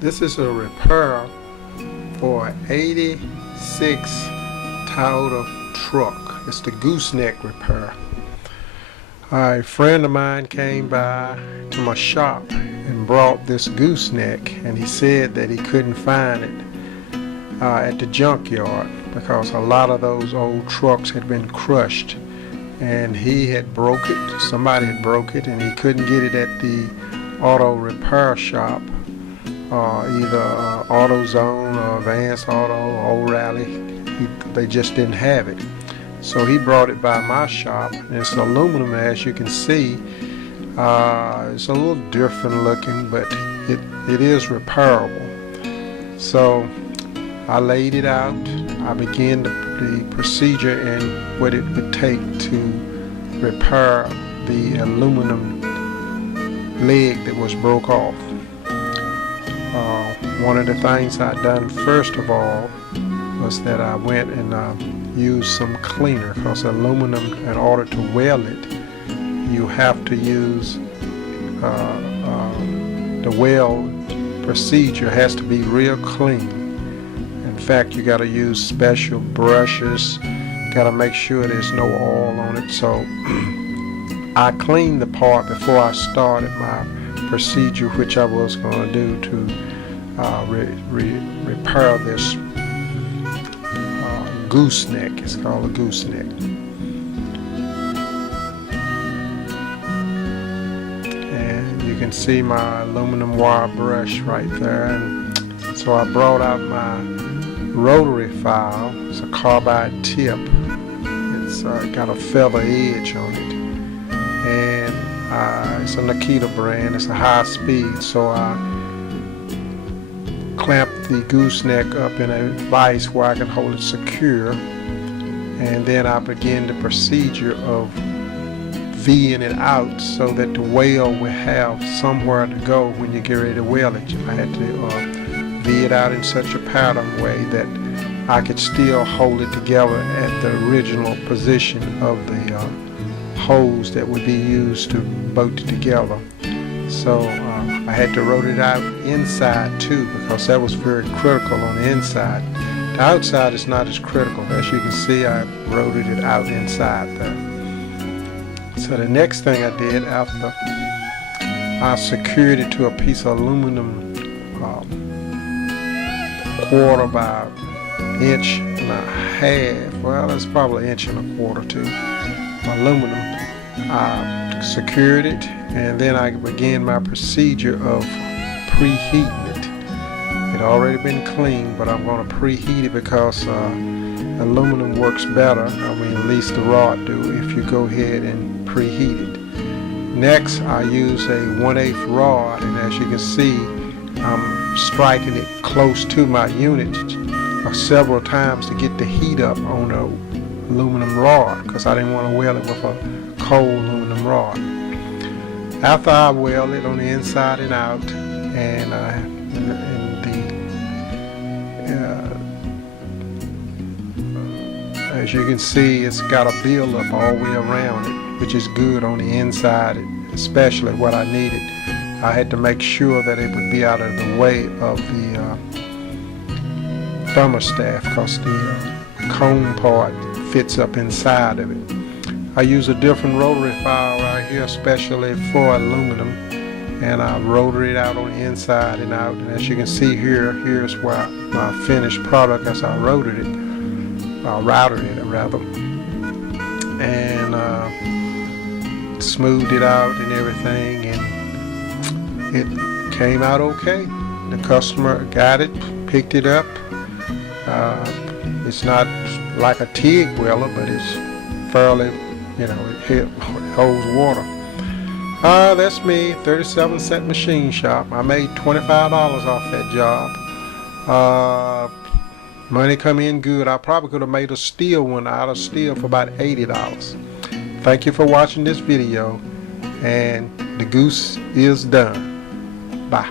This is a repair for an 86 Toyota truck. It's the gooseneck repair. A friend of mine came by to my shop and brought this gooseneck, and he said that he couldn't find it at the junkyard because a lot of those old trucks had been crushed, and he had broke it. Somebody had broke it, and he couldn't get it at the auto repair shop, either AutoZone or Advanced Auto or O'Reilly. They just didn't have it. So he brought it by my shop, and it's aluminum, as you can see. It's a little different looking, but it is repairable. So I laid it out. I began the procedure and what it would take to repair the aluminum leg that was broke off. One of the things I done first of all was that I went and used some cleaner, because aluminum, in order to weld it, you have to use the weld procedure has to be real clean. In fact, you got to use special brushes. Got to make sure there's no oil on it. So I cleaned the part before I started my procedure, which I was going to do to repair this gooseneck. It's called a gooseneck. And you can see my aluminum wire brush right there. And so I brought out my rotary file. It's a carbide tip. It's got a feather edge on it, and it's a Nikita brand. It's a high speed, so I clamped the gooseneck up in a vise where I can hold it secure, and then I begin the procedure of V'ing it out so that the weld will have somewhere to go when you get ready to weld it. I had to V it out in such a pattern way that I could still hold it together at the original position of the hose that would be used to bolt it together. So I had to rotate it out inside too, because that was very critical on the inside. The outside is not as critical. As you can see, I rotated it out inside there. So the next thing I did after I secured it to a piece of aluminum 1/4 by inch and a half, well, that's probably 1 1/4 too, aluminum. I secured it, and then I began my procedure of preheating it. It had already been cleaned, but I'm going to preheat it because aluminum works better. I mean, at least the rod do, if you go ahead and preheat it. Next, I use a 1/8 rod, and as you can see, I'm striking it close to my unit several times to get the heat up on the aluminum rod, because I didn't want to weld it with a cold aluminum rod. After I weld it on the inside and out, and as you can see, it's got a build up all the way around it, which is good on the inside, especially what I needed. I had to make sure that it would be out of the way of the thermostat, because the cone part fits up inside of it. I use a different rotary file right here, especially for aluminum, and I rotary it out on the inside and out. And as you can see here, here's where my finished product as I routed it rather, and smoothed it out and everything, and it came out okay. The customer got it, picked it up. It's not like a TIG welder, but it's fairly, it holds water. That's me, 37-cent machine shop. I made $25 off that job. Money come in good. I probably could have made a steel one out of steel for about $80. Thank you for watching this video, and the goose is done. Bye.